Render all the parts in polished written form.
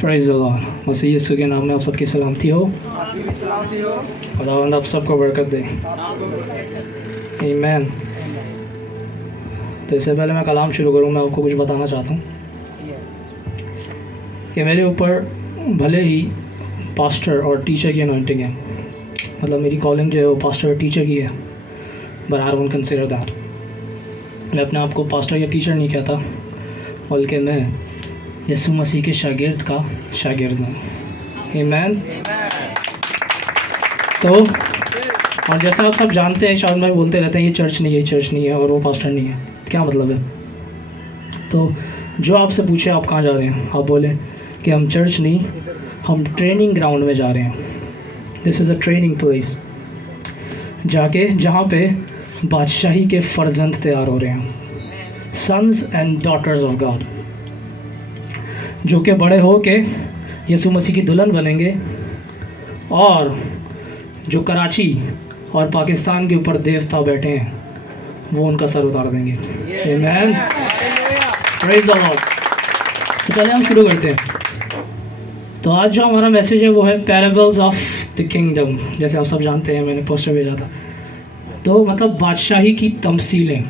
Praise the Lord. मसीह यीशु के नाम में आप सबकी सलामती हो। आपकी भी सलामती हो। खुदावंद आप सबको बरकत दे। आमीन। तो इससे पहले मैं कलाम शुरू करूँ, मैं आपको कुछ बताना चाहता हूँ कि मेरे ऊपर भले ही पास्टर और टीचर की अनॉइंटिंग है, मतलब मेरी कॉलिंग जो है वो पास्टर और टीचर की है, but I don't consider that. मैं अपने आप को पास्टर या टीचर नहीं कहता, बल्कि मैं यीशु मसीह के शागिर्द का शागिर्द हूँ। आमीन। तो और जैसा आप सब जानते हैं, शायद मैं बोलते रहते हैं ये चर्च नहीं है, ये चर्च नहीं है, और वो पास्टर नहीं है। क्या मतलब है? तो जो आपसे पूछे आप कहाँ जा रहे हैं, आप बोलें कि हम चर्च नहीं, हम ट्रेनिंग ग्राउंड में जा रहे हैं। This is a training place, जाके जहाँ पे बादशाही के फर्जंद तैयार हो रहे हैं, sons and daughters of God, जो कि बड़े हो के यीशु मसीह की दुल्हन बनेंगे और जो कराची और पाकिस्तान के ऊपर देवता बैठे हैं वो उनका सर उतार देंगे। आमीन। Praise the Lord. तो चलिए हम शुरू करते हैं। तो आज जो हमारा मैसेज है वो है पैराबल्स ऑफ द किंगडम। जैसे आप सब जानते हैं, मैंने पोस्टर भेजा था। तो मतलब बादशाही की तमसीलें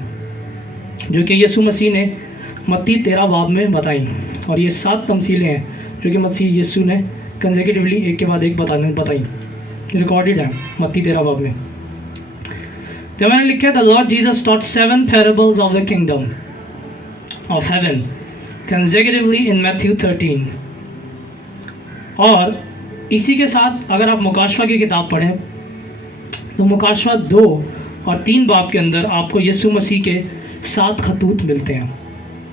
जो कि यीशु मसीह ने मत्ती 13 बाब में बताई, और ये 7 तमसीलें हैं जो कि मसीह यीशु ने कंसेक्यूटिवली एक के बाद एक बताई, रिकॉर्डेड है मत्ती 13 बाब में। तो मैंने लिखा था, Lord Jesus taught 7 parables of the kingdom of haven consecutively in Matthew 13। और इसी के साथ अगर आप मुकाशवा की किताब पढ़ें तो मुकाशवा 2 और 3 बाब के अंदर आपको यीशु मसीह के 7 खतूत मिलते हैं,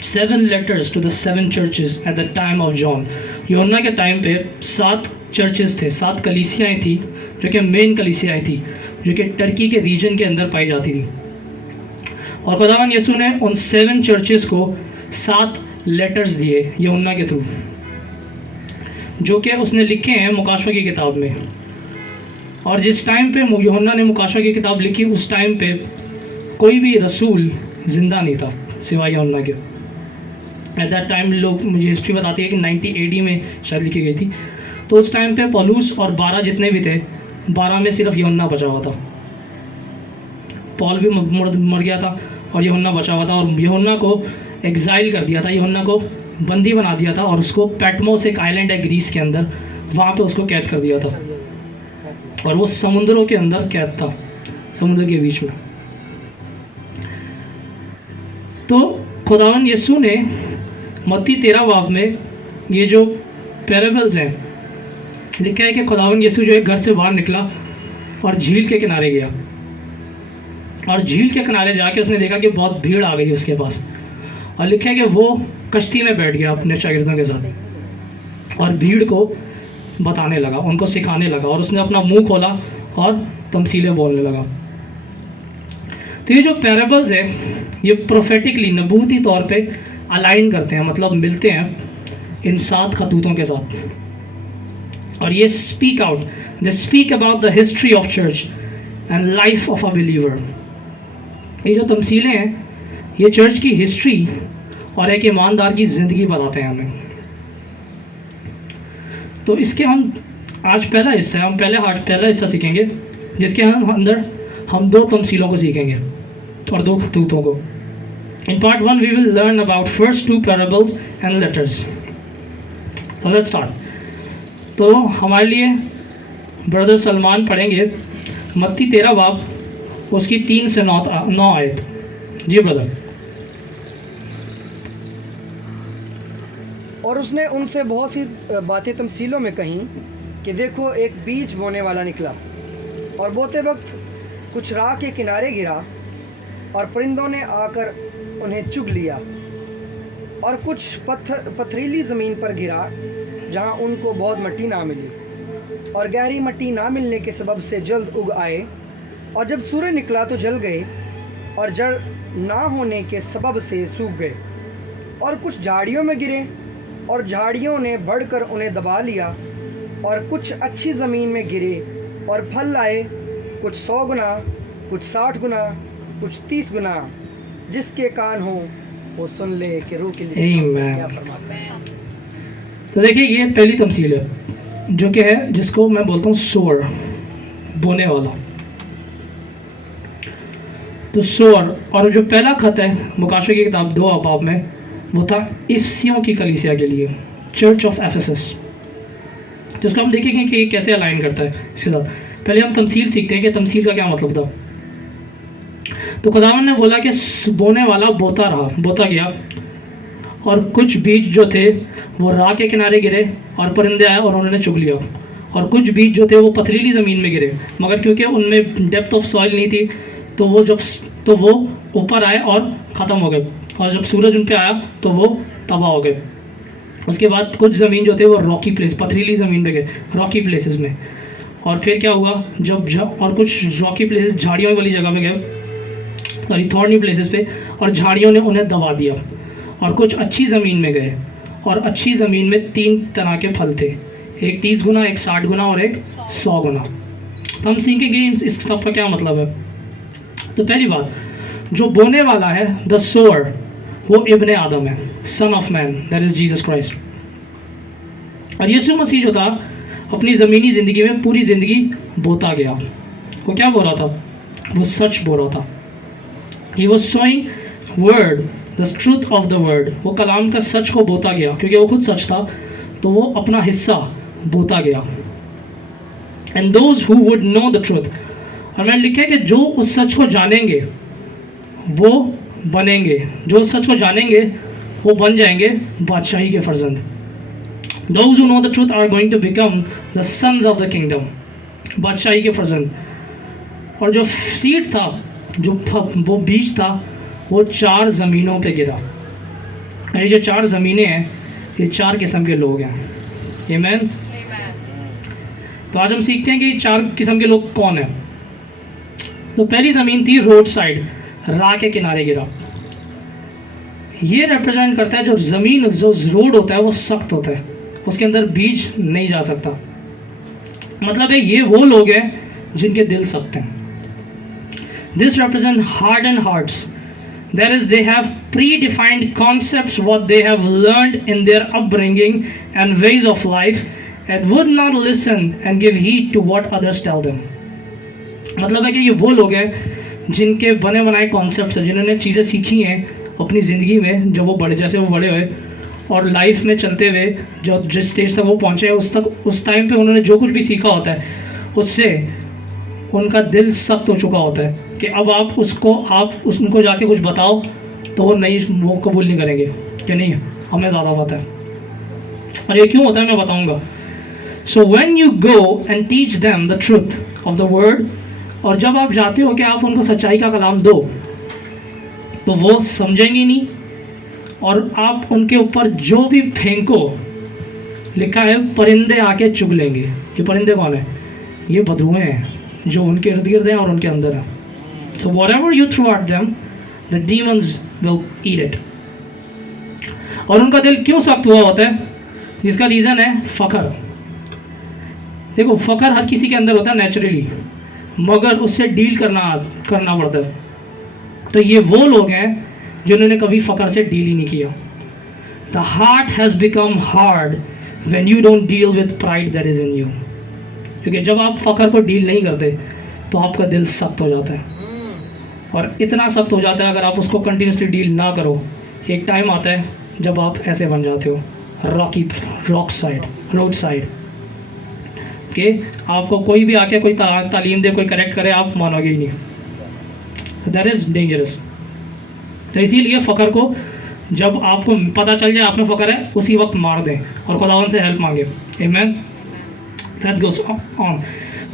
7 letters to the 7 churches at the time of John. यूहन्ना के टाइम पे 7 चर्चेस थे, 7 कलीसियाएँ थी जो कि मेन कलीसियाएँ थी, जो कि टर्की के रीजन के अंदर पाई जाती थी। और खुदावंद यीशु ने उन 7 चर्चेस को 7 लेटर्स दिए यूहन्ना के थ्रू, जो कि उसने लिखे हैं मुकाशवा की किताब में। और जिस टाइम पे यूहन्ना ने मुकाशवा की किताब लिखी, उस टाइम पे कोई भी रसूल ज़िंदा नहीं था सिवाय यूहन्ना के। एट दैट टाइम लोग, मुझे हिस्ट्री बताती है कि 90 AD में शायद लिखी गई थी। तो उस टाइम पे पौलुस और 12 जितने भी थे, 12 में सिर्फ यूहन्ना बचा हुआ था। पॉल भी मर गया था और यूहन्ना बचा हुआ था, और यूहन्ना को एग्जाइल कर दिया था, यूहन्ना को बंदी बना दिया था, और उसको पैटमोस एक आइलैंड है ग्रीस के अंदर, वहाँ पे उसको कैद कर दिया था, और वो समुद्रों के अंदर कैद था, समुद्र के बीच में। तो खुदावंद यीशु ने मत्ती 13 बाब में ये जो पैराबल्स हैं, लिखा है कि खुदावंद यीशु जो है घर से बाहर निकला और झील के किनारे गया, और झील के किनारे जाके उसने देखा कि बहुत भीड़ आ गई उसके पास, और लिखा है कि वो कश्ती में बैठ गया अपने शागिर्दों के साथ, और भीड़ को बताने लगा, उनको सिखाने लगा, और उसने अपना मुंह खोला और तमसीलें बोलने लगा। तो ये जो पैराबल्स है ये प्रोफेटिकली, नबूती तौर पे अलाइन करते हैं, मतलब मिलते हैं इन 7 खतूतों के साथ, और ये speak out, they speak about the history of church and life of a believer. ये जो तमसीलें हैं ये चर्च की हिस्ट्री और एक ईमानदार की ज़िंदगी बताते हैं हमें। तो इसके हम आज पहला हिस्सा सीखेंगे, जिसके अंदर हम 2 तमसीलों को सीखेंगे और 2 खतूतों को। In part 1 we will learn about first 2 parables and letters. तो लेट्स स्टार्ट। तो हमारे लिए ब्रदर सलमान पढ़ेंगे मत्ती 13 बाब, उसकी 3 से 9 आयत। जी ब्रदर। और उसने उनसे बहुत सी बातें तमसीलों में कहीं कि देखो, एक बीज बोने वाला निकला और बोते वक्त कुछ राह के किनारे गिरा, और परिंदों ने आकर उन्हें चुग लिया, और कुछ पथरीली ज़मीन पर गिरा जहाँ उनको बहुत मिट्टी ना मिली, और गहरी मिट्टी ना मिलने के सबब से जल्द उग आए, और जब सूरज निकला तो जल गए, और जड़ ना होने के सबब से सूख गए। और कुछ झाड़ियों में गिरे, और झाड़ियों ने बढ़कर उन्हें दबा लिया, और कुछ अच्छी ज़मीन में गिरे और फल लाए, कुछ 100 गुना, कुछ 60 गुना, कुछ 30 गुना। जिसके कान हो वो सुन ले कि रूह के लिए क्या फरमाता है। तो देखिए ये पहली तमसील है जो कि है, जिसको मैं बोलता हूँ सोअर, बोने वाला। तो सोअर, और जो पहला खत है मुकाशे की किताब 2 अबाब में, वो था इफिसियों की कलीसिया के लिए, चर्च ऑफ एफेसस। तो उसको हम देखेंगे कि ये कैसे अलाइन करता है इसके साथ। पहले हम तमसील सीखते हैं कि तमसील का क्या मतलब था। तो खुदावन ने बोला कि बोने वाला बोता गया, और कुछ बीज जो थे वो राह के किनारे गिरे और परिंदे आए और उन्होंने चुग लिया। और कुछ बीज जो थे वो पथरीली ज़मीन में गिरे, मगर क्योंकि उनमें डेप्थ ऑफ सॉइल नहीं थी तो वो ऊपर आए और ख़त्म हो गए, और जब सूरज उन पे आया तो वो तबाह हो गए। उसके बाद कुछ ज़मीन जो थे वो रॉकी प्लेस, पथरीली ज़मीन पे गए, रॉकी प्लेसेस में। और फिर क्या हुआ, और कुछ रॉकी प्लेसेस झाड़ियों वाली जगह पे गए, सॉरी थॉर्नी प्लेसेस पे, और झाड़ियों ने उन्हें दबा दिया। और कुछ अच्छी ज़मीन में गए, और अच्छी ज़मीन में 3 तरह के फल थे, एक 30 गुना, एक 60 गुना और एक 100 गुना। तो हम सीखेंगे इस सब का क्या मतलब है। तो पहली बात, जो बोने वाला है, द सोअर, वो इब्ने आदम है, son of man, that is Jesus Christ. और यीशु मसीह जो था अपनी ज़मीनी ज़िंदगी में पूरी ज़िंदगी बोता गया। वो क्या बोल रहा था, वो सच बोल रहा था। He was sowing word, the truth of the word, वो कलाम का सच को बोता गया, क्योंकि वो खुद सच था तो वो अपना हिस्सा बोता गया। And those who would know the truth, और मैंने लिखा है कि जो उस सच को जानेंगे वो बनेंगे, जो उस सच को जानेंगे वो बन जाएंगे बादशाही के फर्जंद। Those who know the truth are going to become the sons of the kingdom, बादशाही के फर्जंद। और जो सीड था, वो बीज था, वो 4 ज़मीनों पे गिरा। ये जो 4 ज़मीनें हैं, ये 4 किस्म के लोग हैं। आमीन। तो आज हम सीखते हैं कि 4 किस्म के लोग कौन हैं। तो पहली ज़मीन थी रोड साइड, राह के किनारे गिरा। ये रिप्रेजेंट करता है जो ज़मीन, जो रोड होता है वो सख्त होता है, उसके अंदर बीज नहीं जा सकता। मतलब है ये वो लोग हैं जिनके दिल सख्त हैं। This represent hardened hearts, that is they have predefined concepts what they have learned in their upbringing and ways of life and would not listen and give heed to what others tell them। मतलब है कि ये वो लोग हैं जिनके बने बनाए कॉन्सेप्ट्स हैं, जिन्होंने चीज़ें सीखी हैं अपनी ज़िंदगी में, जब वो बड़े हुए और लाइफ में चलते हुए जो जिस स्टेज तक वो पहुँचे उस टाइम पे उन्होंने जो कुछ भी सीखा होता है उससे उनका दिल सख्त हो चुका होता है कि अब आप उनको जाके कुछ बताओ तो वो कबूल नहीं करेंगे कि नहीं हमें ज़्यादा पता है। और ये क्यों होता है मैं बताऊंगा। So when you go and teach them the truth of the word, और जब आप जाते हो कि आप उनको सच्चाई का कलाम दो तो वो समझेंगे नहीं, और आप उनके ऊपर जो भी फेंको, लिखा है परिंदे आके चुग लेंगे। ये परिंदे कौन है, ये बदबुएं हैं जो उनके इर्द गिर्द हैं और उनके अंदर हैं। So whatever you throw at them, the demons will eat it। और उनका दिल क्यों सख्त हुआ होता है, जिसका रीज़न है फ़ख्र। देखो फ़ख्र हर किसी के अंदर होता है नेचुरली, मगर उससे डील करना पड़ता है। तो ये वो लोग हैं जिन्होंने कभी फ़ख्र से डील ही नहीं किया। The heart has become hard when you don't deal with pride that is in you। क्योंकि जब आप फ़ख्र को डील नहीं करते तो आपका दिल सख्त हो जाता है, और इतना सख्त हो जाता है अगर आप उसको कंटिन्यूसली डील ना करो, एक टाइम आता है जब आप ऐसे बन जाते हो रोड साइड कि आपको कोई भी आके कोई तालीम दे, कोई करेक्ट करे, आप मानोगे ही नहीं। That is dangerous. तो इसीलिए फ़ख्र को जब आपको पता चल जाए आप में फ़ख्र है, उसी वक्त मार दें और खुदावन से हेल्प मांगे। आमीन। Let's go on.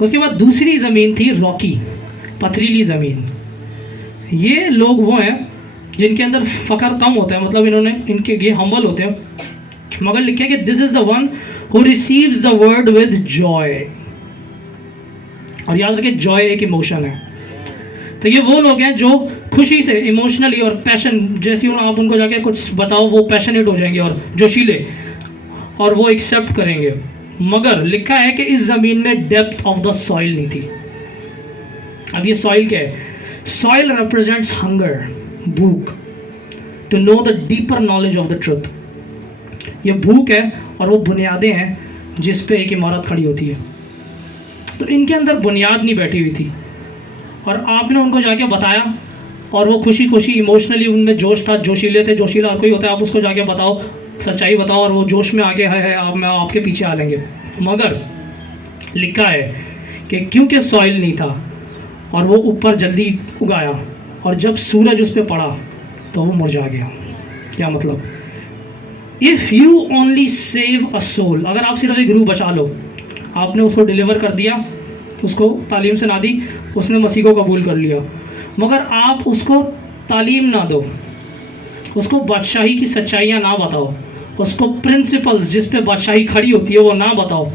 उसके बाद दूसरी ज़मीन थी रॉकी, पथरीली ज़मीन। ये लोग वो हैं जिनके अंदर फ़ख्र कम होता है, मतलब ये हम्बल होते हैं, मगर लिखे कि this is the one who receives the word with Joy. और याद रखिए जॉय एक इमोशन है। तो ये वो लोग हैं जो खुशी से इमोशनली और पैशन, जैसे आप उनको जाके कुछ बताओ वो पैशनेट हो जाएंगे और जोशीले, और वो एक्सेप्ट करेंगे। मगर लिखा है कि इस ज़मीन में डेप्थ ऑफ द सॉइल नहीं थी। अब ये सॉइल क्या है, सॉइल रिप्रेजेंट्स हंगर, भूख, to know the deeper knowledge of the truth. ये भूख है और वो बुनियादें हैं जिस पे एक इमारत खड़ी होती है। तो इनके अंदर बुनियाद नहीं बैठी हुई थी और आपने उनको जाके बताया और वो खुशी खुशी इमोशनली उनमें जोश था, जोशीले थे, जोशीला हर कोई होता है, आप उसको जाके बताओ, सच्चाई बताओ और वो जोश में आके है आप मैं आपके पीछे आ लेंगे। मगर लिखा है कि क्योंकि सॉइल नहीं था और वो ऊपर जल्दी उगाया और जब सूरज उस पर पड़ा तो वो मुरझा गया। क्या मतलब? If you only save a soul, अगर आप सिर्फ एक रूह बचा लो, आपने उसको डिलीवर कर दिया, उसको तालीम से ना दी, उसने मसीह को कबूल कर लिया, मगर आप उसको तालीम ना दो, उसको बादशाही की सच्चाइयाँ ना बताओ, उसको प्रिंसिपल्स जिस पे बादशाही खड़ी होती है वो ना बताओ,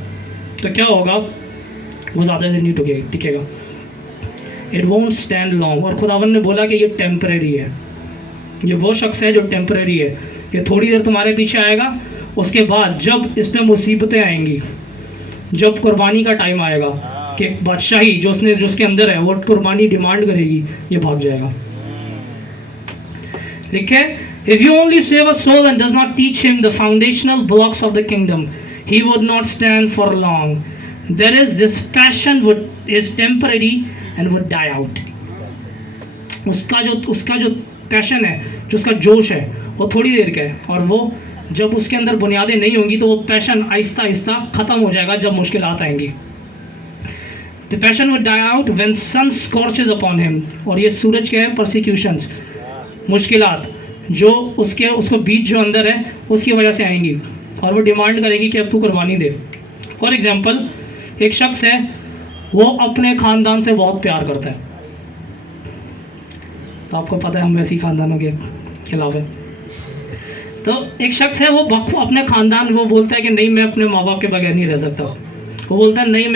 तो क्या होगा? वो ज़्यादा देर नहीं टिकेगा। It won't stand long. और खुदावन ने बोला कि ये टेम्परेरी है, ये वो शख्स है जो टेम्परेरी है, ये थोड़ी देर तुम्हारे पीछे आएगा, उसके बाद जब इस पर मुसीबतें आएंगी, जब कुर्बानी का टाइम आएगा कि बादशाही जो उसके अंदर है वो कुर्बानी डिमांड करेगी, ये भाग जाएगा। लिखे, if you only save a soul and does not teach him the foundational blocks of the kingdom, he would not stand for long. There is this passion would is temporary and would die out. उसका जो passion है, जो उसका जोश है, वो थोड़ी देर का है और वो जब उसके अंदर बुनियादें नहीं होंगी तो वो पैशन आहिस्ता आहिस्ता ख़त्म हो जाएगा जब मुश्किलात आएंगी। The passion would die out when sun scorches upon him. और ये सूरज क्या है? परसिक्यूशंस, मुश्किलात जो उसको बीच जो अंदर है उसकी वजह से आएंगी और वो डिमांड करेगी कि अब तू कुर्बानी दे। फॉर एग्जाम्पल, एक शख्स है, वो अपने ख़ानदान से बहुत प्यार करता है, तो आपको पता है हम वैसी ख़ानदानों के खिलाफ है। तो एक शख्स है, वो अपने ख़ानदान, वो बोलता है कि नहीं मैं अपने माँ बाप के बगैर नहीं रह सकता। वो बोलता है नहीं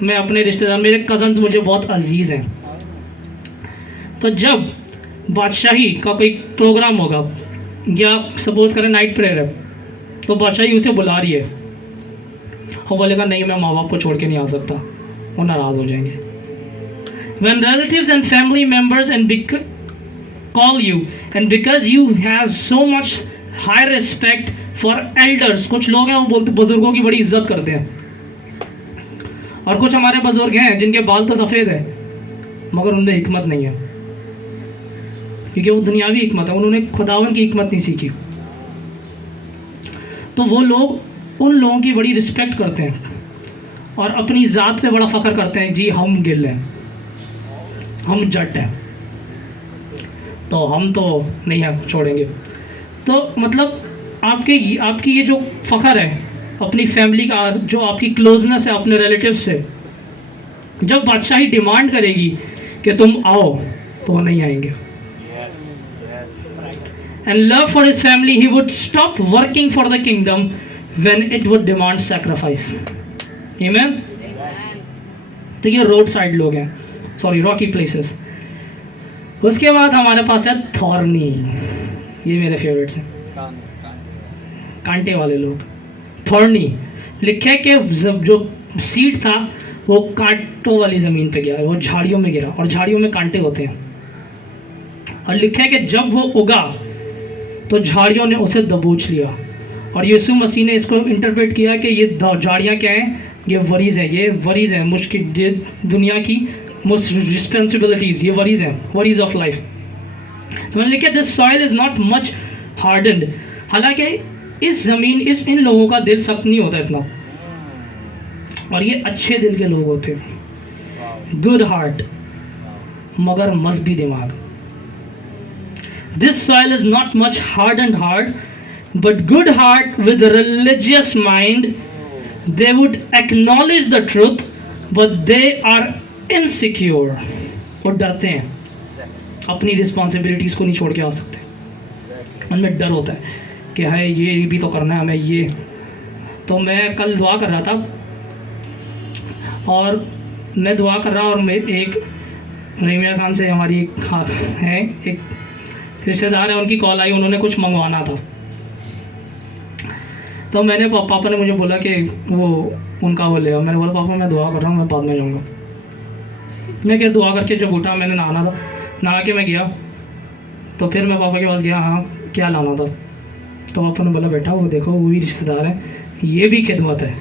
मैं अपने रिश्तेदार, मेरे कज़न्स मुझे बहुत अजीज़ हैं। तो जब बादशाही का कोई प्रोग्राम होगा या सपोज़ करें नाइट प्रेयर है, तो बादशाही उसे बुला रही है, वो बोलेगा नहीं मैं माँ बाप को छोड़ के नहीं आ सकता, वो नाराज़ हो जाएंगे। When relatives and family members call you and because you have so much high respect for elders, कुछ लोग हैं वो बोलते बुजुर्गों की बड़ी इज्जत करते हैं, और कुछ हमारे बुजुर्ग हैं जिनके बाल तो सफ़ेद है मगर उनमें हिकमत नहीं है, क्योंकि वो दुनियावी हिकमत है, उन्होंने खुदावन की हिकमत नहीं सीखी। तो वो लोग उन लोगों की बड़ी रिस्पेक्ट करते हैं और अपनी ज़ात पे बड़ा फ़ख्र करते हैं, जी हम गिल हैं, हम जट हैं, तो हम तो नहीं है छोड़ेंगे। तो मतलब आपकी ये जो फ़ख्र है अपनी फैमिली का, जो आपकी क्लोजनेस है अपने रिलेटिव से, जब बादशाही डिमांड करेगी कि तुम आओ तो वो नहीं आएंगे। And love for his family, he would stop working for the kingdom when it would demand sacrifice. आमीन। तो ये रोड साइड लोग हैं, सॉरी रॉकी प्लेसेस। उसके बाद हमारे पास है थॉर्नी, ये मेरे फेवरेट्स हैं, कांटे वाले लोग। थॉर्नी लिखे कि जो सीड था वो कांटों वाली ज़मीन पे गया, वो झाड़ियों में गिरा, और झाड़ियों में कांटे होते हैं, और लिखे कि जब वो उगा तो झाड़ियों ने उसे दबोच लिया। और यीशु मसीह ने इसको इंटरप्रेट किया कि ये झाड़ियाँ क्या हैं? ये वरीज़ हैं, ये वरीज़ हैं, मुश्किल ये दुनिया की मोस्ट रिस्पॉन्सिबिलिटीज़, ये वरीज़ हैं, वरीज़ ऑफ लाइफ। तो मैंने लिखा this soil is not much hardened. हालांकि इन लोगों का दिल सख्त नहीं होता इतना, और ये अच्छे दिल के लोग होते हैं, गुड हार्ट मगर मजबी दिमाग। This soil is not much hardened heart but good heart with a religious mind, they would acknowledge the truth but they are insecure। वो डरते हैं, अपनी रिस्पॉन्सिबिलिटीज़ को नहीं छोड़ के आ सकते, उनमें डर होता है कि है ये भी तो करना है हमें ये। तो मैं कल दुआ कर रहा था और मैं एक रहीमिया खान से हमारी एक रिश्तेदार है, उनकी कॉल आई, उन्होंने कुछ मंगवाना था। तो मैंने पापा ने मुझे बोला कि वो उनका वो ले, मैंने बोला पापा मैं दुआ कर रहा हूँ, मैं बाद में जाऊँगा। मैं क्या दुआ करके जब उठा, मैंने नहाना था, नहा के मैं गया, तो फिर मैं पापा के पास गया, हाँ क्या लाना था? तो पापा ने बोला बेटा वो देखो वो भी रिश्तेदार है, ये भी खिदमत है।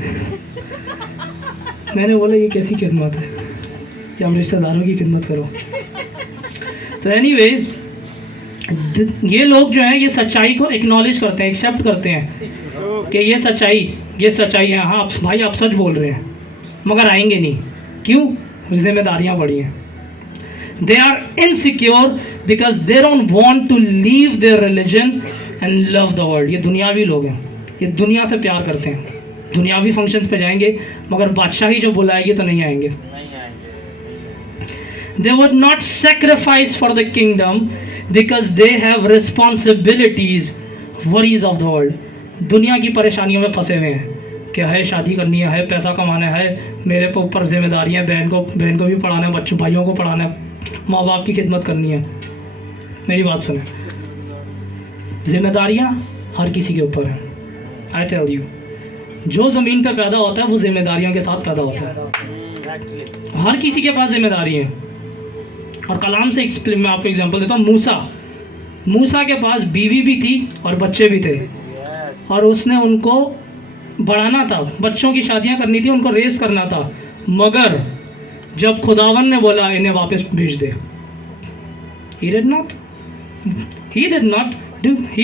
मैंने बोला ये कैसी खिदमत है कि हम रिश्तेदारों की खिदमत करो। तो एनीवेज ये लोग जो हैं ये सच्चाई को एक्नॉलेज करते हैं, एक्सेप्ट करते हैं कि ये सच्चाई है। हाँ भाई आप सच बोल रहे हैं, मगर आएंगे नहीं। क्यों? जिम्मेदारियाँ पड़ी हैं। They are insecure because they don't want to leave their religion and love the world. ये दुनियावी लोग हैं, ये दुनिया से प्यार करते हैं, दुनियावी फंक्शंस पे जाएंगे मगर बादशाही जो बुलाएगी तो नहीं आएंगे। They would not sacrifice for the kingdom because they have responsibilities, worries of the world. दुनिया की परेशानियों में फंसे हुए हैं कि है शादी करनी है, पैसा कमाना है, मेरे पे ऊपर जिम्मेदारियाँ, बहन को भी पढ़ाना है, बच्चों भाइयों को पढ़ाना है, माँ बाप की खिदमत करनी है। मेरी बात सुने, जिम्मेदारियाँ हर किसी के ऊपर हैं। आई टेल यू, जो ज़मीन पे पैदा होता है वो जिम्मेदारियों के साथ पैदा होता है। हर किसी के पास जिम्मेदारी है। और कलाम से मैं आपको एग्जांपल देता हूँ। मूसा के पास बीवी भी थी और बच्चे भी थे, और उसने उनको बढ़ाना था, बच्चों की शादियाँ करनी थी, उनको रेस करना था। मगर जब खुदावन ने बोला इन्हें वापस भेज दे, he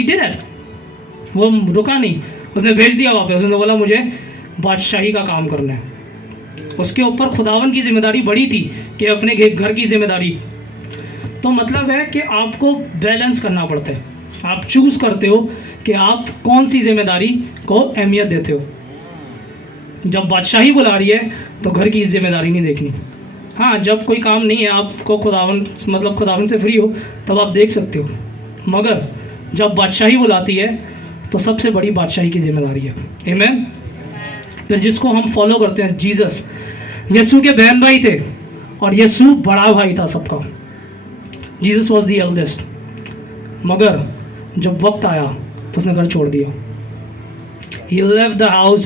did it। वो रुका नहीं, उसने भेज दिया वापस। उसने बोला मुझे बादशाही का काम करना है। उसके ऊपर खुदावन की जिम्मेदारी बड़ी थी कि अपने घर की जिम्मेदारी। तो मतलब है कि आपको बैलेंस करना पड़ता है। आप चूज़ करते हो कि आप कौन सी जिम्मेदारी को अहमियत देते हो। जब बादशाही बुला रही है तो घर की जिम्मेदारी नहीं देखनी। हाँ, जब कोई काम नहीं है, आपको खुदावन से फ्री हो, तब आप देख सकते हो। मगर जब बादशाही बुलाती है तो सबसे बड़ी बादशाही की जिम्मेदारी है। आमीन। फिर जिसको हम फॉलो करते हैं, जीसस, यीशु के बहन भाई थे और यीशु बड़ा भाई था सबका। Jesus was the eldest. मगर जब वक्त आया तो उसने घर छोड़ दिया। He left the house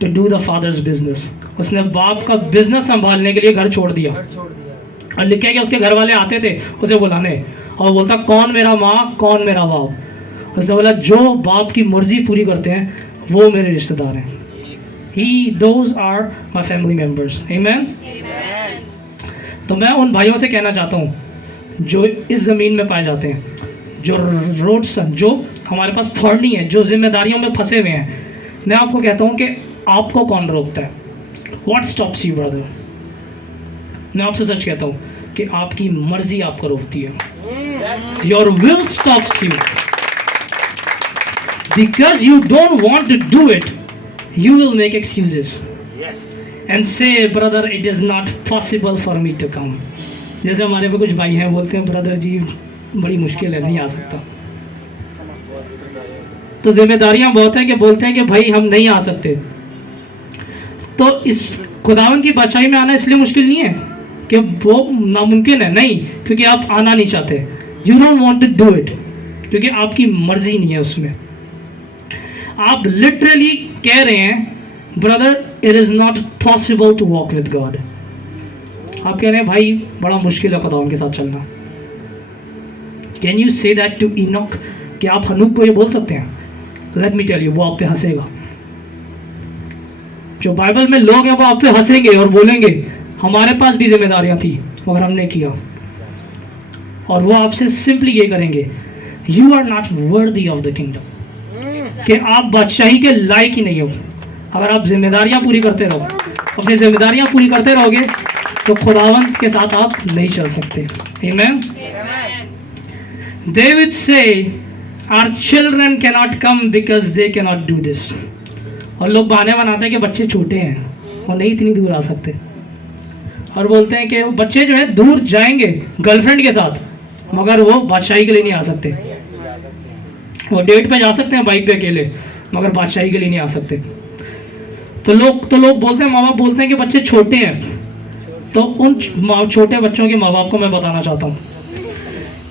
to do the father's business। उसने बाप का बिजनेस संभालने के लिए घर छोड़ दिया। और लिखे कि उसके घर वाले आते थे उसे बुलाने, और बोलता कौन मेरा माँ, कौन मेरा बाप। उसने बोला जो बाप की मर्जी पूरी करते हैं वो मेरे रिश्तेदार हैं। Those are my family members। Amen। तो मैं उन भाइयों से कहना चाहता हूँ जो इस ज़मीन में पाए जाते हैं, जो जो हमारे पास थॉर्नी है, जो जिम्मेदारियों में फंसे हुए हैं। मैं आपको कहता हूँ कि आपको कौन रोकता है? What stops you, brother? मैं आपसे सच कहता हूँ कि आपकी मर्जी आपको रोकती है। Your will stops you because you don't want to do it। You will make excuses। Yes। And say, brother, it is not possible for me to come। जैसे हमारे पे कुछ भाई हैं, बोलते हैं ब्रदर जी बड़ी मुश्किल है, नहीं आ सकता। तो जिम्मेदारियां बहुत है कि बोलते हैं कि भाई हम नहीं आ सकते। तो इस खुदावन की बादशाही में आना इसलिए मुश्किल नहीं है कि वो नामुमकिन है, नहीं, क्योंकि आप आना नहीं चाहते। You don't want to do it, क्योंकि आपकी मर्जी नहीं है उसमें। आप लिटरली कह रहे हैं brother it is not possible to walk with God. आप कह रहे हैं भाई बड़ा मुश्किल है खुदावन के साथ चलना। Can you say that to Enoch? कि आप हनूक को ये बोल सकते हैं? लेट मी टेल यू, वो आप पे हंसेगा। जो बाइबल में लोग हैं वो आप पे हंसेंगे और बोलेंगे हमारे पास भी जिम्मेदारियां थी मगर हमने किया। और वो आपसे सिंपली ये करेंगे, you are not worthy of the kingdom, कि आप बादशाही के लायक ही नहीं हो। अगर आप जिम्मेदारियां पूरी करते रहो, अपनी जिम्मेदारियां पूरी करते रहोगे तो खुदावंत के साथ आप नहीं चल सकते। आमीन। They would say our children cannot come because they cannot do this। और लोग बहाने बनाते हैं कि बच्चे छोटे हैं, वो नहीं इतनी दूर आ सकते। और बोलते हैं कि बच्चे जो है दूर जाएंगे गर्लफ्रेंड के साथ, मगर वो बादशाही के लिए नहीं आ सकते। वो डेट पे जा सकते हैं बाइक पे अकेले, मगर बादशाही के लिए नहीं आ सकते। तो लोग बोलते हैं, माँ बाप बोलते हैं कि बच्चे छोटे हैं। तो उन छोटे बच्चों के माँ बाप को मैं बताना चाहता हूँ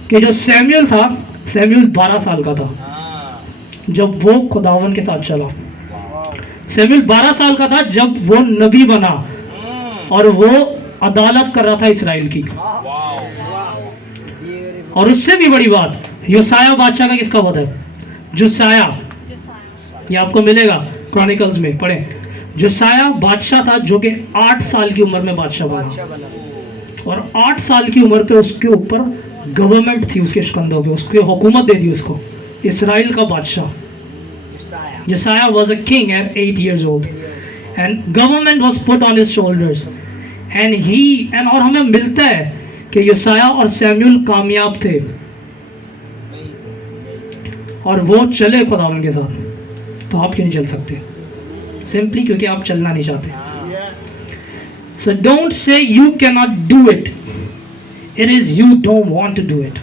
कि जो सैमुअल था, सैमुअल 12 साल का था जब वो खुदावन के साथ चला। सैमुअल 12 साल का था जब वो नबी बना और वो अदालत कर रहा था इस्राएल की। और उससे भी बड़ी बात, योसाया बादशाह का किसका वध है? जोसाया ये आपको मिलेगा क्रॉनिकल्स में, पढ़ें। जोसाया बादशाह था जो कि 8 साल की उम्र में बादशाह बना, और 8 साल की उम्र पे उसके ऊपर गवर्नमेंट थी, उसके कंधों पे उसकी हुकूमत दे दी उसको, इसराइल का बादशाह। Josiah was a king at 8 years old and government was put on his shoulders and और हमें मिलता है कि योसाया और सैमुअल कामयाब थे और वो चले खुदावन के साथ। तो आप क्यों नहीं चल सकते? सिंपली क्योंकि आप चलना नहीं चाहते। So don't say you can not do it, it is you don't want to do it.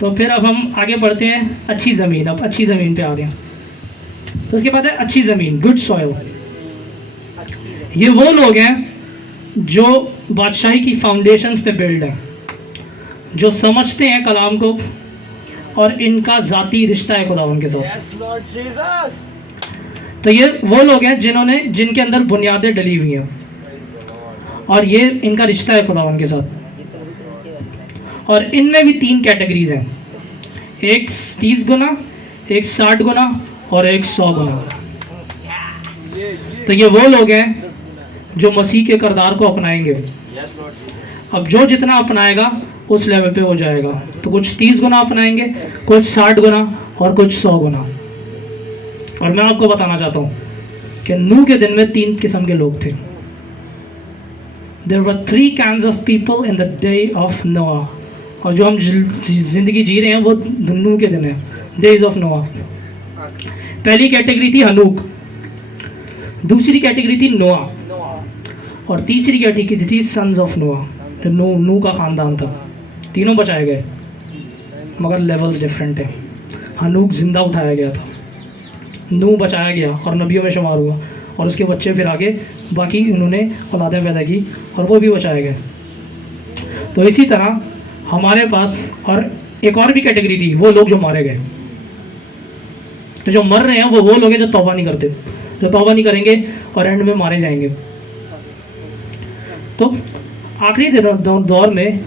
तो फिर अब हम आगे बढ़ते हैं अच्छी ज़मीन। अब अच्छी ज़मीन पे आ रहे हैं। तो उसके बाद है अच्छी ज़मीन, गुड सॉइल। ये वो लोग हैं जो बादशाही की फाउंडेशंस पे बिल्ड हैं, जो समझते हैं कलाम को और इनका ज़ाती रिश्ता है खुदावन के साथ। Yes, Lord Jesus. तो ये वो लोग हैं जिनके अंदर बुनियादें डली हुई हैं और ये इनका रिश्ता है खुदावन के साथ। और इनमें भी 3 कैटेगरीज हैं, एक 30 गुना, एक 60 गुना और एक 100 गुना। तो ये वो लोग हैं जो मसीह के किरदार को अपनाएंगे। Yes, Lord Jesus. अब जो जितना अपनाएगा उस लेवल पे हो जाएगा। तो कुछ 30 गुना अपनाएंगे, कुछ 60 गुना और कुछ 100 गुना। और मैं आपको बताना चाहता हूँ कि नूह के दिन में 3 किस्म के लोग थे। There were 3 kinds of people in the day of Noah। और जो हम जिंदगी जी रहे हैं वो नूह के दिन है, डेज ऑफ नोआ। पहली कैटेगरी थी हनूक, दूसरी कैटेगरी थी नोआ, और तीसरी कैटेगरी थी सन्स ऑफ नोआ। जो नूह का खानदान था। तीनों बचाए गए मगर लेवल्स डिफरेंट है। हनूक जिंदा उठाया गया था, नूह बचाया गया और नबियों में शुमार हुआ, और उसके बच्चे फिर आगे बाकी उन्होंने औलादें पैदा की और वो भी बचाए गए। तो इसी तरह हमारे पास और एक और भी कैटेगरी थी, वो लोग जो मारे गए। तो जो मर रहे हैं वो लोग हैं जो तौबा नहीं करते, जो तौबा नहीं करेंगे और एंड में मारे जाएंगे। तो आखिरी दौर में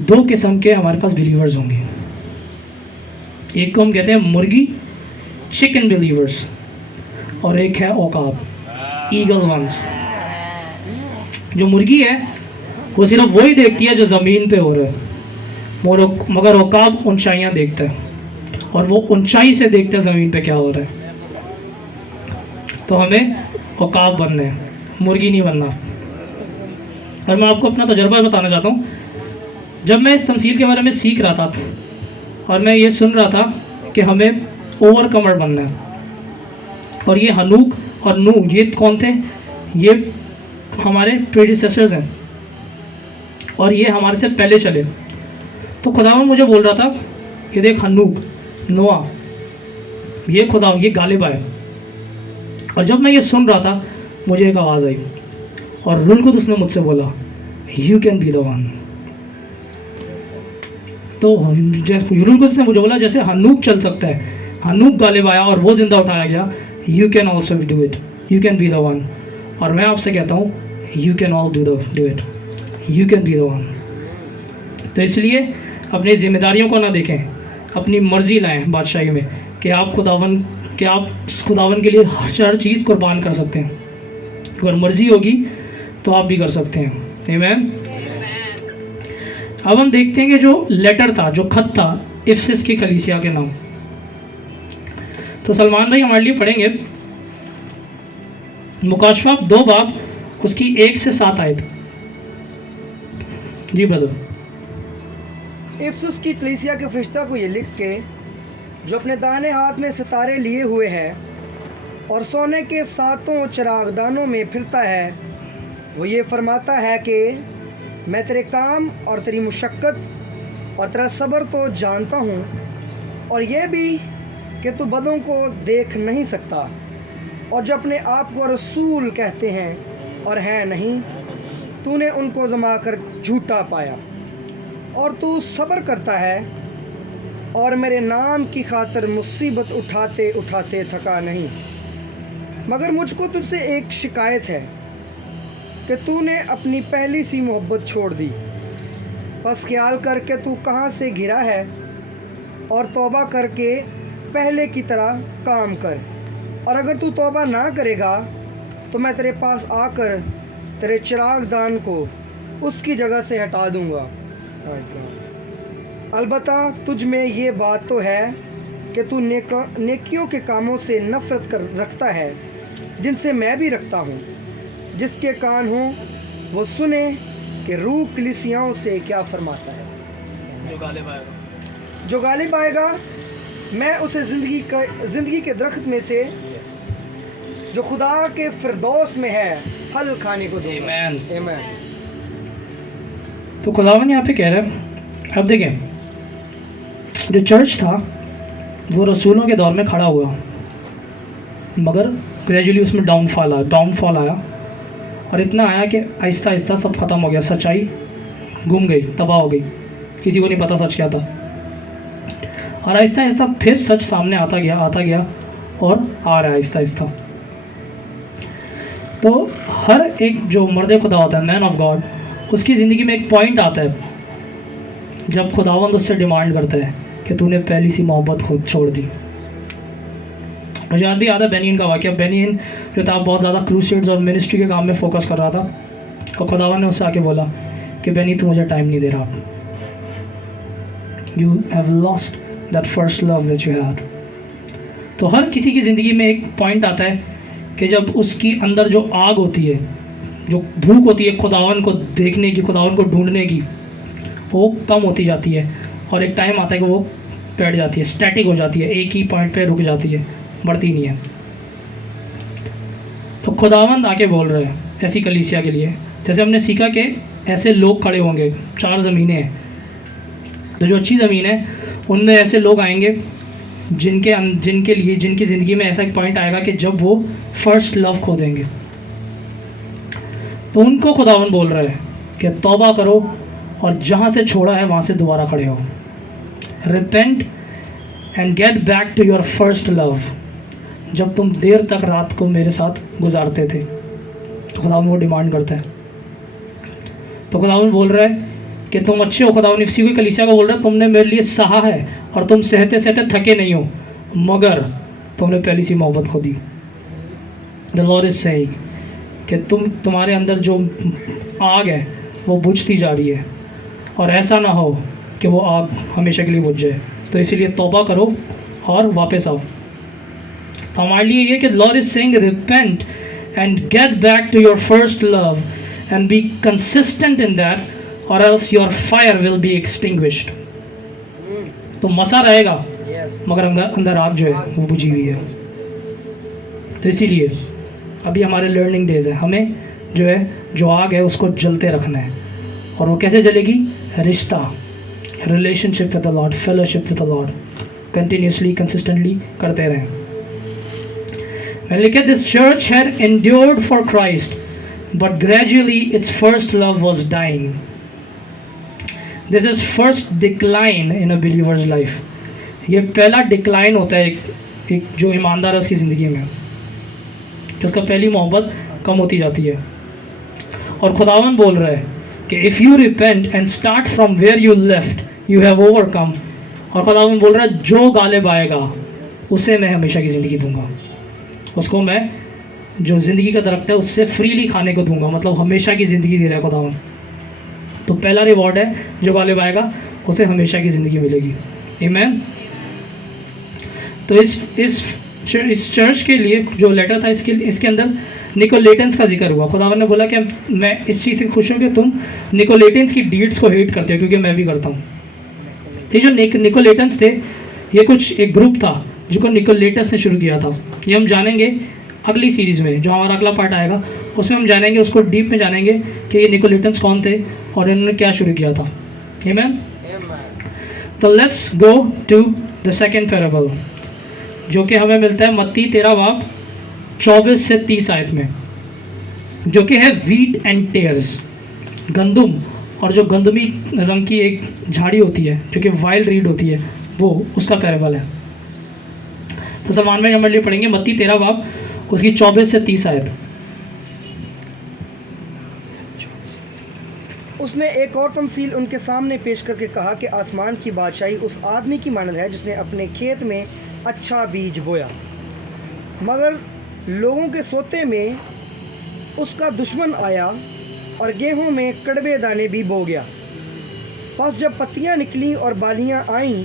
2 किस्म के हमारे पास बिलीवर्स होंगे। एक को हम कहते हैं मुर्गी, चिकन बिलीवर्स, और एक है औकाब, ईगल वंस। जो मुर्गी है वो सिर्फ वही देखती है जो ज़मीन पे हो रहा है, मगर औकाब ऊंचाइयाँ देखता है और वो ऊंचाई से देखता है ज़मीन पे क्या हो रहा है। तो हमें औकाब बनना है, मुर्गी नहीं बनना। और मैं आपको अपना तजर्बा बताना चाहता हूँ। जब मैं इस तमसील के बारे में सीख रहा था और मैं ये सुन रहा था कि हमें ओवरकमर बनना है, और ये हनूक और नूह ये कौन थे? ये हमारे प्रेडिसेसर्स हैं और ये हमारे से पहले चले। तो खुदावन मुझे बोल रहा था कि देख हनूक, नोआ, ये खुदा, ये गालिब आए। और जब मैं ये सुन रहा था मुझे एक आवाज़ आई और रूल कुद्दूस ने मुझसे बोला you can be the one. तो जैसे रूल कुद्दूस ने मुझे बोला जैसे हनूक चल सकता है, हनूक गालिब आया और वो जिंदा उठाया गया, you can also do it, you can be the one. और मैं आपसे कहता हूँ you can all do it, you can be the one. तो इसलिए अपनी जिम्मेदारियों को ना देखें, अपनी मर्ज़ी लाएं बादशाही में कि आप खुदावन के लिए हर चीज़ कुर्बान कर सकते हैं। अगर मर्ज़ी होगी तो आप भी कर सकते हैं। आमीन। अब हम देखते हैं कि जो लेटर था, जो खत था इफिसस की कलीसिया के नाम। तो सलमान भाई हमारे लिए पढ़ेंगे मुकाशफा 2 बाब उसकी 1 से 7 आयत। जी ब्रदर। इफिसस की कलीसिया के फरिश्ता को ये लिख के, जो अपने दाहिने हाथ में सितारे लिए हुए है और सोने के 7 चिरागदानों में फिरता है, वो ये फरमाता है कि मैं तेरे काम और तेरी मुशक्क़त और तेरा सब्र तो जानता हूँ, और ये भी कि तू बदों को देख नहीं सकता, और जो अपने आप को रसूल कहते हैं और हैं नहीं, तूने उनको जमा कर झूठा पाया, और तू सब्र करता है और मेरे नाम की खातिर मुसीबत उठाते उठाते थका नहीं। मगर मुझको तुझसे एक शिकायत है कि तूने अपनी पहली सी मोहब्बत छोड़ दी। बस ख्याल करके तू कहाँ से गिरा है और तौबा करके पहले की तरह काम कर। और अगर तू तौबा ना करेगा तो मैं तेरे पास आकर तेरे चिराग दान को उसकी जगह से हटा दूंगा। अलबत्ता तुझ में ये बात तो है कि तू नेकियों के कामों से नफ़रत कर रखता है, जिनसे मैं भी रखता हूँ। जिसके कान हों वो सुने कि रूह कलीसियाओं से क्या फरमाता है। जो गालिब आएगा मैं उसे ज़िंदगी के दरख्त में से जो खुदा के फिरदौस में है फल खाने को दूंगा। आमीन। तो खुदावन यहाँ पे कह रहा है, अब देखें, जो चर्च था वो रसूलों के दौर में खड़ा हुआ, मगर ग्रेजुअली उसमें डाउनफॉल आया और इतना आया कि आहिस्ता आहिस्ता सब ख़त्म हो गया, सच्चाई गुम गई, तबाह हो गई, किसी को नहीं पता सच क्या था। और आहिस्ता आहिस्ता फिर सच सामने आता गया और आ रहा है आहिस्ता आहिस्ता। तो हर एक जो मर्द खुदा होता है, मैन ऑफ गॉड, उसकी ज़िंदगी में एक पॉइंट आता है जब खुदावंद उससे डिमांड करता है कि तूने पहली सी मोहब्बत खुद छोड़ दी। मुझे याद भी आता है बेनियन का वाक़या। बेनियन जो था बहुत ज़्यादा क्रूसेड्स और मिनिस्ट्री के काम में फोकस कर रहा था और खुदावन ने उससे आके बोला कि बेनी तू मुझे टाइम नहीं दे रहा, you have lost that first love that you had. तो हर किसी की ज़िंदगी में एक पॉइंट आता है कि जब उसकी अंदर जो आग होती है, जो भूख होती है खुदावन को देखने की, खुदावन को ढूंढने की, वो कम होती जाती है और एक टाइम आता है कि वो बैठ जाती है, स्टैटिक हो जाती है, एक ही पॉइंट पे रुक जाती है, बढ़ती नहीं है। तो खुदावंद आके बोल रहे हैं ऐसी कलीसिया के लिए, जैसे हमने सीखा कि ऐसे लोग खड़े होंगे, 4 ज़मीनें हैं, तो जो अच्छी ज़मीन है उनमें ऐसे लोग आएंगे जिनकी ज़िंदगी में ऐसा एक पॉइंट आएगा कि जब वो फर्स्ट लव खो देंगे। तो उनको खुदावन बोल रहा है कि तौबा करो और जहाँ से छोड़ा है वहाँ से दोबारा खड़े हो। Repent and get back to your first love. जब तुम देर तक रात को मेरे साथ गुजारते थे, तो खुदावन वो डिमांड करता है। तो खुदावन बोल रहा है कि तुम अच्छे हो। खुदावन इसी को कलीसिया को बोल रहा है, तुमने मेरे लिए सहा है और तुम सहते सहते थके नहीं हो, मगर तुमने पहली सी मोहब्बत खो दी। द लॉर्ड इज सेइंग कि तुम्हारे अंदर जो आग है वो बुझती जा रही है और ऐसा ना हो कि वो आग हमेशा के लिए बुझ जाए। तो इसीलिए तौबा करो और वापस आओ। तो हमारे लिए ये कि Lord is saying repent and get back to your first love and be consistent in that or else your fire will be extinguished. तो मसा रहेगा मगर अंदर आग जो है वो बुझी हुई है। तो इसीलिए अभी हमारे लर्निंग डेज है, हमें जो है जो आग है उसको जलते रखना है। और वो कैसे जलेगी? रिश्ता, relationship with the Lord, fellowship with the Lord, continuously consistently करते रहें। मैंने लिखा this church had endured for Christ but gradually its first love was dying. This is first decline in a believer's life. ये पहला decline होता है एक जो ईमानदार है उसकी ज़िंदगी में, उसका पहली मोहब्बत कम होती जाती है। और खुदावन बोल रहा है कि if you repent and start from where you left you have overcome. और खुदावन बोल रहा है जो गालिब आएगा उसे मैं हमेशा की ज़िंदगी दूंगा, उसको मैं जो ज़िंदगी का दरख्त है उससे फ्रीली खाने को दूंगा। मतलब हमेशा की ज़िंदगी दे रहा है खुदावन। तो पहला रिवॉर्ड है जो गालिब आएगा उसे हमेशा की ज़िंदगी मिलेगी। आमीन। तो इस चर्च के लिए जो लेटर था इसके अंदर निकोलेटेंस का जिक्र हुआ। खुदावन ने बोला कि मैं इस चीज़ से खुश हूँ कि तुम निकोलेटेंस की डीड्स को हेट करते हो, क्योंकि मैं भी करता हूँ। ये जो निकोलेटेंस थे, ये कुछ एक ग्रुप था जिसको निकोलेटस ने शुरू किया था। ये हम जानेंगे अगली सीरीज़ में, जो हमारा अगला पार्ट आएगा उसमें हम जानेंगे, उसको डीप में जानेंगे कि ये निकोलेटेंस कौन थे और इन्होंने क्या शुरू किया था। आमीन। तो let's go to the second parable, जो कि हमें मिलता है मत्ती 13 बाब 24 से 30 आयत में, जो कि है वीट एंड टेयर्स, गंदुम और जो गंदमी रंग की एक झाड़ी होती है जो कि वाइल्ड रीड होती है, वो उसका पैराबल है। तो सलमान में हमारे लिए पढ़ेंगे मत्ती 13 बाब उसकी 24 से 30 आयत। उसने एक और तमसील उनके सामने पेश करके कहा कि आसमान की बादशाही उस आदमी की मानद है जिसने अपने खेत में अच्छा बीज बोया, मगर लोगों के सोते में उसका दुश्मन आया और गेहूं में कड़वे दाने भी बो गया। बस जब पत्तियां निकलीं और बालियां आईं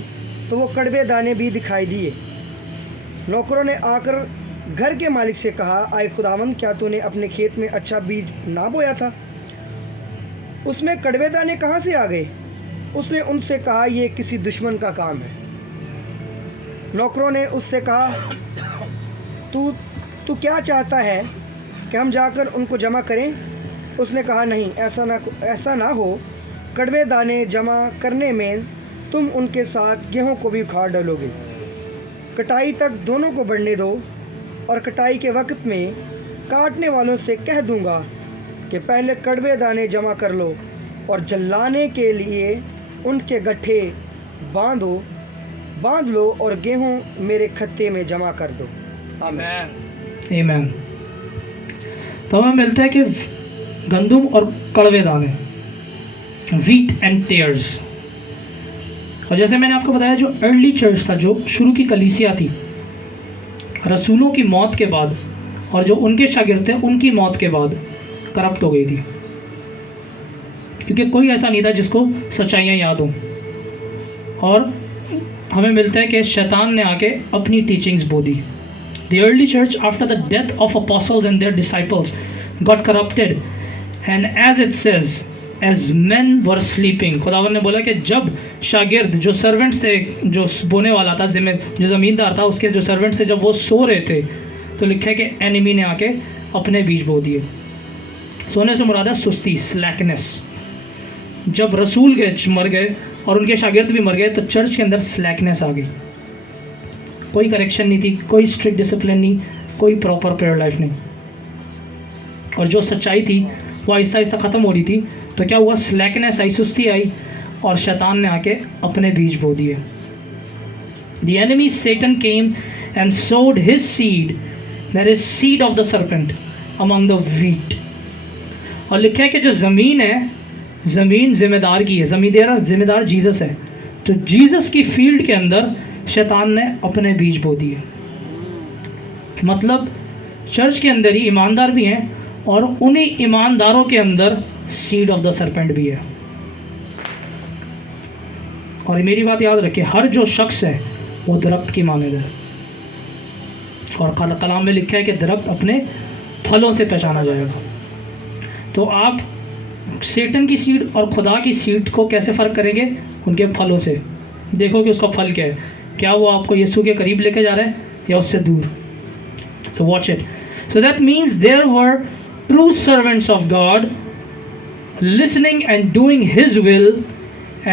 तो वो कड़वे दाने भी दिखाई दिए। नौकरों ने आकर घर के मालिक से कहा, आए खुदावंद, क्या तूने अपने खेत में अच्छा बीज ना बोया था? उसमें कड़वे दाने कहाँ से आ गए? उसने उनसे कहा, ये किसी दुश्मन का काम है। नौकरों ने उससे कहा, तू क्या चाहता है कि हम जाकर उनको जमा करें? उसने कहा, नहीं, ऐसा ना हो। कड़वे दाने जमा करने में तुम उनके साथ गेहूं को भी उखाड़ डालोगे। कटाई तक दोनों को बढ़ने दो, और कटाई के वक्त में काटने वालों से कह दूंगा कि पहले कड़वे दाने जमा कर लो और जलाने के लिए उनके गट्ठे बांध लो और गेहूं मेरे खत्ते में जमा कर दो। आमीन। तो हमें मिलता है कि गंदुम और कड़वे दाने, व्हीट एंड टेयर्स। और जैसे मैंने आपको बताया, जो अर्ली चर्च था, जो शुरू की कलीसिया थी, रसूलों की मौत के बाद और जो उनके शागिर्द थे उनकी मौत के बाद करप्ट हो गई थी, क्योंकि कोई ऐसा नहीं था जिसको सच्चाइयाँ याद हों। और हमें मिलता है कि शैतान ने आके अपनी टीचिंग्स बो दी। The early church, after the death of apostles and their disciples, got corrupted, and as it says, as men were sleeping, खुदावन ने बोला कि जब शागिर्द, जो सर्वेंट्स थे, जो बोने वाला था, जो ज़मींदार था, उसके जो सर्वेंट्स थे, जब वो सो रहे थे, तो लिखा है कि एनिमी ने आके अपने बीज बो दिए। सोने से मुराद है सुस्ती, स्लैकनेस। जब रसूल मर गए और उनके शागिर्द भी मर गए, तो चर्च के अंदर स्लैकनेस आ गई। कोई करेक्शन नहीं थी, कोई स्ट्रिक्ट डिसिप्लिन नहीं, कोई प्रॉपर प्रेयर लाइफ नहीं, और जो सच्चाई थी वो आहिस्ता आहिस्ता ख़त्म हो रही थी। तो क्या हुआ? स्लैकनेस आई, सुस्ती आई, और शैतान ने आके अपने बीज बो दिए। The enemy Satan came and sowed his seed, that is seed of the serpent, among the wheat। और लिखा है कि जो ज़मीन है, ज़मीन जिम्मेदार की है, जिम्मेदार जीसस है। तो जीसस की फील्ड के अंदर शैतान ने अपने बीज बो दिए। मतलब चर्च के अंदर ही ईमानदार भी हैं, और उन्हीं ईमानदारों के अंदर सीड ऑफ द सरपेंट भी है। और मेरी बात याद रखिए, हर जो शख्स है वो दरख्त की मानद है, और कलाम में लिखा है कि दरख्त अपने फलों से पहचाना जाएगा। तो आप सेटन की सीड और खुदा की सीड को कैसे फ़र्क करेंगे? उनके फलों से। देखो कि उसका फल क्या है, क्या वो आपको यीशु के करीब लेके जा रहा है या उससे दूर। So watch it. So that means there were true servants of God listening and doing his will,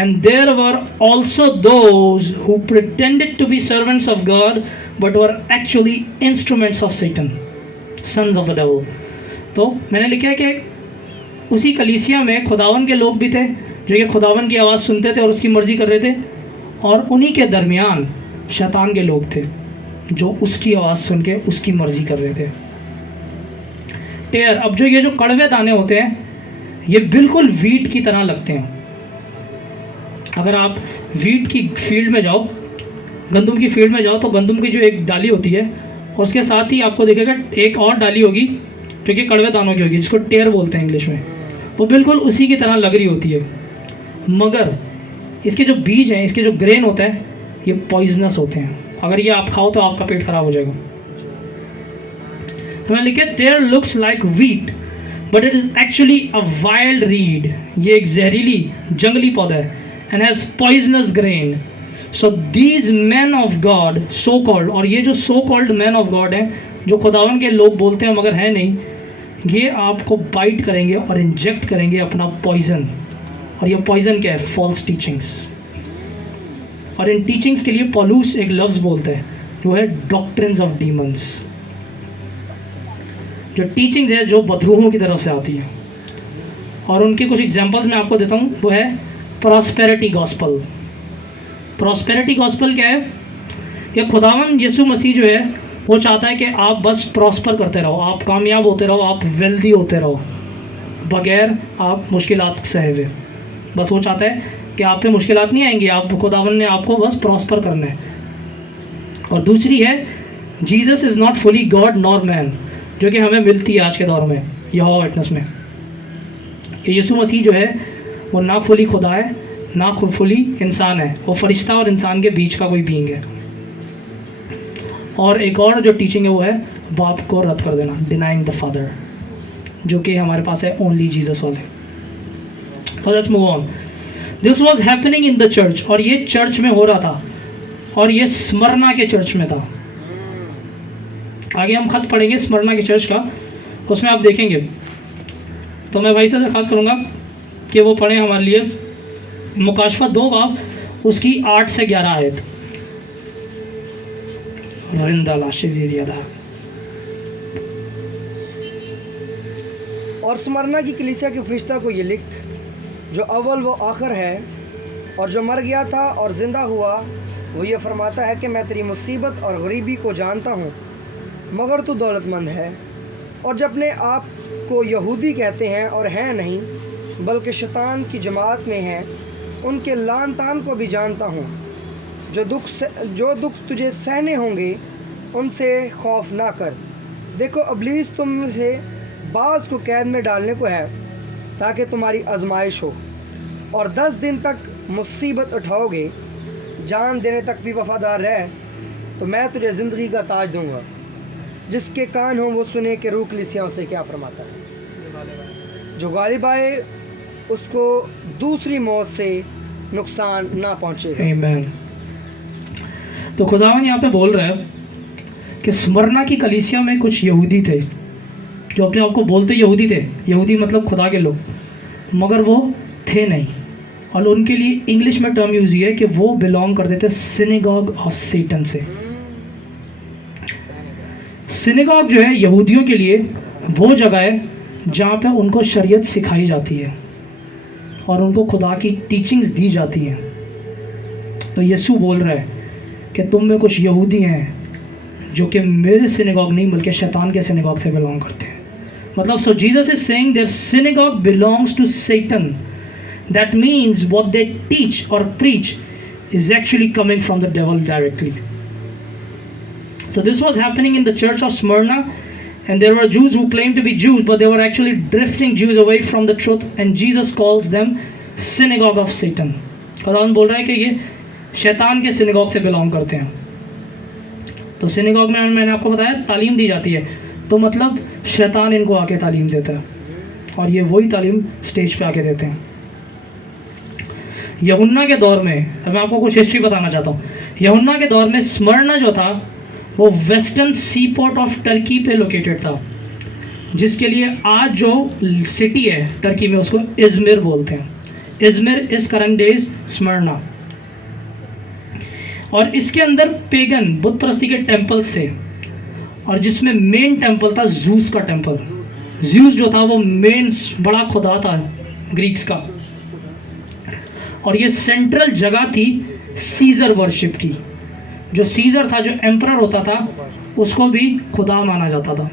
and there were also those who pretended to be servants of God but were actually instruments of Satan, sons of the devil। तो मैंने लिखा है कि उसी कलीसिया में खुदावन के लोग भी थे जो ये खुदावन की आवाज़ सुनते थे और उसकी मर्ज़ी कर रहे थे, और उन्हीं के दरमियान शैतान के लोग थे जो उसकी आवाज़ सुन के उसकी मर्ज़ी कर रहे थे। टेयर, अब जो ये जो कड़वे दाने होते हैं, ये बिल्कुल वीट की तरह लगते हैं। अगर आप वीट की फील्ड में जाओ, गंदुम की फील्ड में जाओ, तो गंदुम की जो एक डाली होती है, और उसके साथ ही आपको दिखेगा एक और डाली होगी जो कि कड़वे दानों की होगी, जिसको टेयर बोलते हैं इंग्लिश में। वो बिल्कुल उसी की तरह लग रही होती है, मगर इसके जो बीज हैं, इसके जो ग्रेन होता है, ये पॉइजनस होते हैं। अगर ये आप खाओ तो आपका पेट खराब हो जाएगा। तो मैं लिखे, tare looks like wheat but it is actually a wild reed. ये एक जहरीली जंगली पौधा है, and has poisonous grain. So these man of God, so called, और ये जो so called man of God हैं, जो खुदावन के लोग बोलते हैं मगर है नहीं, ये आपको बाइट करेंगे और इंजेक्ट करेंगे अपना पॉइजन। और ये पॉइजन क्या है? False teachings. और इन टीचिंग्स के लिए पॉलूस एक लफ्ज़ बोलता है जो है डॉक्ट्रिन्स ऑफ डीमंस। जो टीचिंग्स है जो बदरूहों की तरफ से आती है, और उनके कुछ एग्जांपल्स मैं आपको देता हूँ। वो है प्रॉस्पेरिटी गॉस्पल। प्रॉस्पेरिटी गॉस्पल क्या है? कि खुदावन यीशु मसीह जो है वो चाहता है कि आप बस प्रॉस्पर करते रहो, आप कामयाब होते रहो, आप वेल्दी होते रहो। बगैर आप मुश्किलात सहे हुए। बस वो चाहता है कि आप पे मुश्किलात नहीं आएंगी, आप खुदावन ने आपको बस प्रॉस्पर करना है। और दूसरी है Jesus is not fully God nor man, जो कि हमें मिलती है आज के दौर में यहोवा विटनेस में। यीशु मसीह जो है वो ना फुली खुदा है ना फुली इंसान है, वो फरिश्ता और इंसान के बीच का कोई बीइंग है। और एक और जो टीचिंग है वो है बाप को रद्द कर देना, डिनाइंग द फादर, जो कि हमारे पास है ओनली जीसस वाले। तो let's move on. This was happening in the church, और ये चर्च में हो रहा था, और ये स्मरना के चर्च में था। आगे हम खत पढ़ेंगे स्मरना के चर्च का, उसमें आप देखेंगे। तो मैं भाई से दरख्वास्त करूँगा कि वो पढ़ें हमारे लिए मुकाशफा 2 बाब उसकी 8 से 11 आयत। और स्मरना की कलीसिया के फरिश्ता को ये लिख, जो अव्वल व आखिर है और जो मर गया था और ज़िंदा हुआ, वो ये फरमाता है कि मैं तेरी मुसीबत और गरीबी को जानता हूँ, मगर तू दौलतमंद है, और जब अपने आप को यहूदी कहते हैं और हैं नहीं बल्कि शैतान की जमात में हैं, उनके लान तान को भी जानता हूँ। जो दुख तुझे सहने होंगे उनसे खौफ ना कर। देखो अबलीस तुम से बाज़ को कैद में डालने को है ताकि तुम्हारी आजमाइश हो, और 10 दिन तक मुसीबत उठाओगे। जान देने तक भी वफादार रह तो मैं तुझे ज़िंदगी का ताज दूंगा। जिसके कान हो वो सुने कि रूह कलीसियाओं से क्या फरमाता है। जो गालिब आए उसको दूसरी मौत से नुकसान ना पहुँचे। आमीन। तो खुदावन यहाँ पे बोल रहा है कि स्मरना की कलीसिया में कुछ यहूदी थे जो अपने आप को बोलते यहूदी थे, यहूदी मतलब खुदा के लोग, मगर वो थे नहीं। और उनके लिए इंग्लिश में टर्म यूज़ है कि वो बिलोंग करते थे सिनेगॉग ऑफ सेटन से। सिनेगॉग जो है यहूदियों के लिए वो जगह है जहाँ पे उनको शरीयत सिखाई जाती है और उनको खुदा की टीचिंग्स दी जाती हैं। तो यीशु बोल रहा है कि तुम में कुछ यहूदी हैं जो कि मेरे सिनेगॉग नहीं बल्कि शैतान के सिनेगॉग से बिलोंग करते हैं। मतलब so Jesus is saying their synagogue belongs to Satan. That means what they teach और preach is actually coming from the devil directly. So this was happening in the church of Smyrna, and there were Jews who claimed to be Jews, but they were actually drifting Jews away from the truth, and Jesus calls them synagogue of Satan. खुदावंद बोल रहा है कि ये शैतान के synagogue से belong करते हैं। तो सिनेगॉग में मैंने आपको बताया तालीम दी जाती है, तो मतलब शैतान इनको आके तालीम देता है, और ये वही तालीम स्टेज पे आके देते हैं। यूहन्ना के दौर में, अब मैं आपको कुछ हिस्ट्री बताना चाहता हूँ। यूहन्ना के दौर में स्मरना जो था वो western sea port of Turkey पे लोकेटेड था, जिसके लिए आज जो सिटी है टर्की में उसको इज़मिर बोलते हैं। इज़मिर इस करंट डेज स्मरना। और इसके अंदर पेगन बुत परस्ती के टेम्पल्स थे, और जिसमें मेन टेम्पल था जूस का टेम्पल। ज्यूस जो था वो मेन बड़ा खुदा था ग्रीक्स का, और ये सेंट्रल जगह थी सीजर वर्शिप की। जो सीजर था, जो एम्परर होता था, उसको भी खुदा माना जाता था,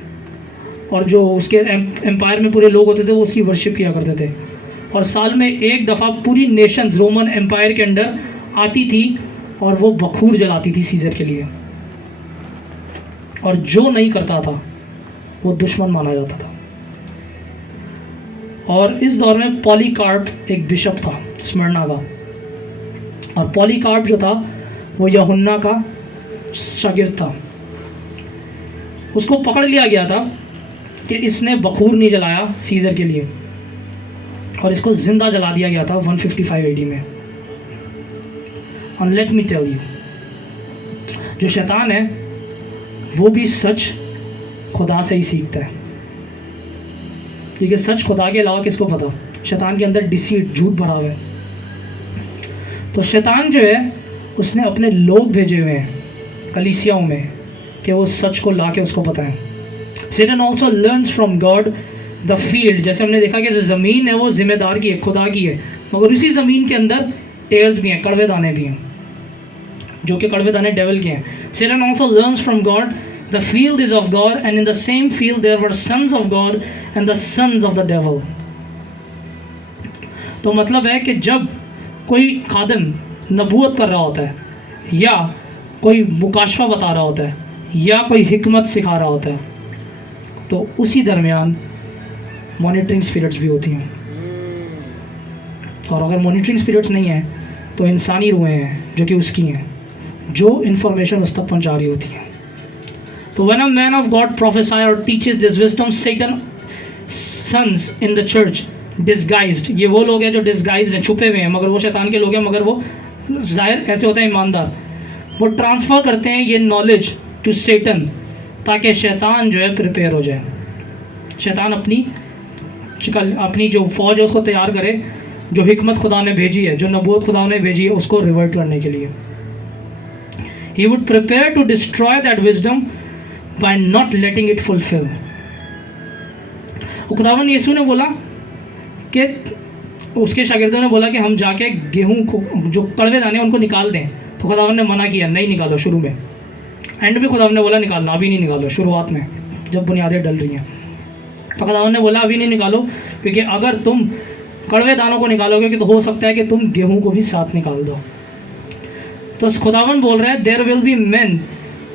और जो उसके एम्पायर में पूरे लोग होते थे वो उसकी वर्शिप किया करते थे। और साल में एक दफ़ा पूरी नेशंस रोमन एम्पायर के अंडर आती थी और वो बखूर जलाती थी सीजर के लिए, और जो नहीं करता था वो दुश्मन माना जाता था। और इस दौर में पॉलीकार्प एक बिशप था स्मरना का, और पॉलीकार्प जो था वो यूहन्ना का शागिर्द था। उसको पकड़ लिया गया था कि इसने बखूर नहीं जलाया सीजर के लिए, और इसको ज़िंदा जला दिया गया था 155 AD में। और लेट मी टेल यू, जो शैतान है वो भी सच खुदा से ही सीखता है, क्योंकि सच खुदा के अलावा किसको पता। शैतान के अंदर डिसीट, झूठ भरा हुआ है। तो शैतान जो है उसने अपने लोग भेजे हुए हैं कलीसियाओं में कि वो सच को ला के उसको बताएं। Satan also learns from God the field। जैसे हमने देखा कि जो ज़मीन है वो जिम्मेदार की है, खुदा की है, मगर उसी ज़मीन के अंदर टेयर्स भी हैं, कड़वे दाने भी हैं, जो कि कड़वे दाने डेविल के हैं। Satan also learns from God the field is of God, and in the same field there were sons of God and the sons of the devil। तो मतलब है कि जब कोई खादिम नबूवत कर रहा होता है या कोई मुकाशफा बता रहा होता है या कोई हिकमत सिखा रहा होता है, तो उसी दरमियान मॉनिटरिंग स्पिरिट्स भी होती हैं। और अगर मॉनिटरिंग स्पिरिट्स नहीं है तो इंसानी रूहें हैं जो कि उसकी हैं, जो इन्फॉर्मेशन उस तक पहुंचा रही होती हैं। तो when a man of God prophesy और टीचेस दिस विजडम, सैटन सन्स इन द चर्च डिसगाइज्ड, ये वो लोग हैं जो डिसगाइज्ड हैं, छुपे हुए हैं, मगर वो शैतान के लोग हैं, मगर वो जाहिर ऐसे होते हैं ईमानदार, वो ट्रांसफ़र करते हैं ये नॉलेज टू सैटन, ताकि शैतान जो है प्रिपेयर हो जाए। शैतान अपनी जो फ़ौज है उसको तैयार करे, जो हिकमत खुदा ने भेजी है, जो नबूवत खुदा ने भेजी है, उसको रिवर्ट करने के लिए। He would prepare to destroy that wisdom by not letting it fulfill. खुदावन यीशु ने बोला कि उसके शागिर्दों ने बोला कि हम जाके गेहूं को जो कड़वे दाने उनको निकाल दें, तो खुदावन ने मना किया, नहीं निकालो शुरू में। एंड में खुदावन ने बोला निकालना, अभी नहीं निकालो, शुरुआत में जब बुनियादें डल रही हैं। तो खुदावन ने बोला अभी नहीं निकालो, क्योंकि अगर तुम कड़वे दानों को निकालोगे तो हो सकता है कि तुम गेहूं को भी साथ निकाल दो। तो खुदावन बोल रहा है देयर विल बी मैन।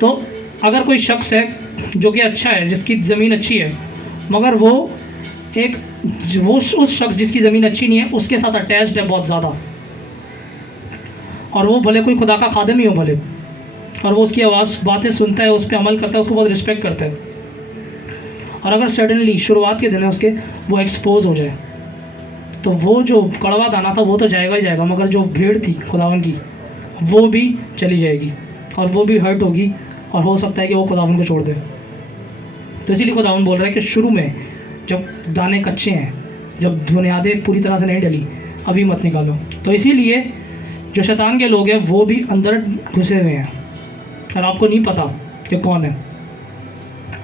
तो अगर कोई शख्स है जो कि अच्छा है, जिसकी ज़मीन अच्छी है, मगर वो उस शख्स जिसकी ज़मीन अच्छी नहीं है उसके साथ अटैच्ड है बहुत ज़्यादा, और वो भले कोई खुदा का खादिम ही हो भले, और वो उसकी आवाज़ बातें सुनता है, उस पर अमल करता है, उसको बहुत रिस्पेक्ट करता है, और अगर सडनली शुरुआत के दिन है उसके वो एक्सपोज हो जाए, तो वो जो कड़वा दाना था वो तो जाएगा ही जाएगा, मगर जो भीड़ थी खुदावन की वो भी चली जाएगी और वो भी हर्ट होगी, और हो सकता है कि वो खुदावन को छोड़ दे। तो इसीलिए खुदावन बोल रहा है कि शुरू में जब दाने कच्चे हैं, जब बुनियादें पूरी तरह से नहीं डली, अभी मत निकालो। तो इसीलिए जो शैतान के लोग हैं वो भी अंदर घुसे हुए हैं और आपको नहीं पता कि कौन है।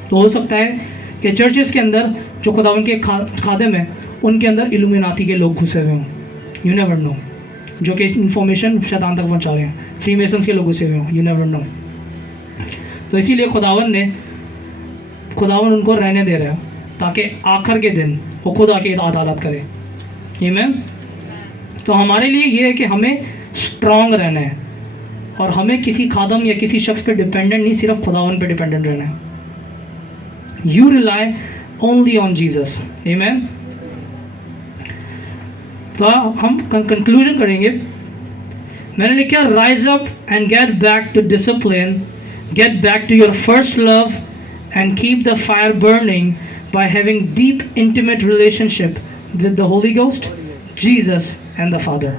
तो हो सकता है कि चर्चेस के अंदर जो खुदावन के खादिम हैं उनके अंदर इल्यूमिनाती के लोग घुसे हुए हों, यू नेवर नो, जो कि इन्फॉर्मेशन शैतान तक पहुंचा रहे हैं, फ्रीमेसन्स के लोग घुसे हुए हों, यू नेवर नो। तो इसीलिए खुदावन उनको रहने दे रहा है ताकि आखिर के दिन वो खुद आके अदालत करे। आमीन। तो हमारे लिए ये है कि हमें स्ट्रांग रहना है और हमें किसी खादम या किसी शख्स पे डिपेंडेंट नहीं, सिर्फ खुदावन पे डिपेंडेंट रहना है। You rely only on Jesus. आमीन। तो हम कंक्लूजन करेंगे। मैंने लिखा rise up and get back to discipline, get back to your first love and keep the fire burning by having deep intimate relationship with the Holy Ghost, Jesus and the Father।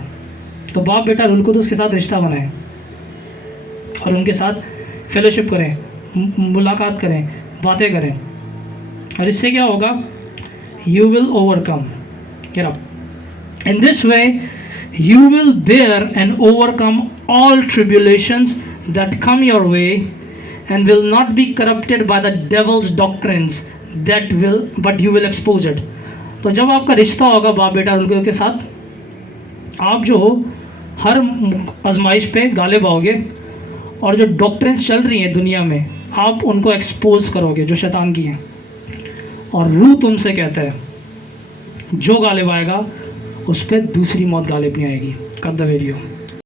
तो बाप बेटा rule कुदुस के साथ रिश्ता बनाएं और उनके साथ फेलोशिप करें, मुलाकात करें, बातें करें, और इससे क्या होगा? You will overcome। Get up। In this way you will bear and overcome all tribulations that come your way and will not be corrupted by the devil's doctrines that will but you will expose it। तो जब आपका रिश्ता होगा बाप बेटा rule के साथ, आप जो हो हर आजमाइश पे गालिब आओगे, और जो डॉक्ट्रिन्स चल रही हैं दुनिया में आप उनको एक्सपोज करोगे जो शैतान की हैं। और रूह तुमसे कहता है जो गालिब आएगा उस पर दूसरी मौत गालिब नहीं आएगी। कर द वीडियो।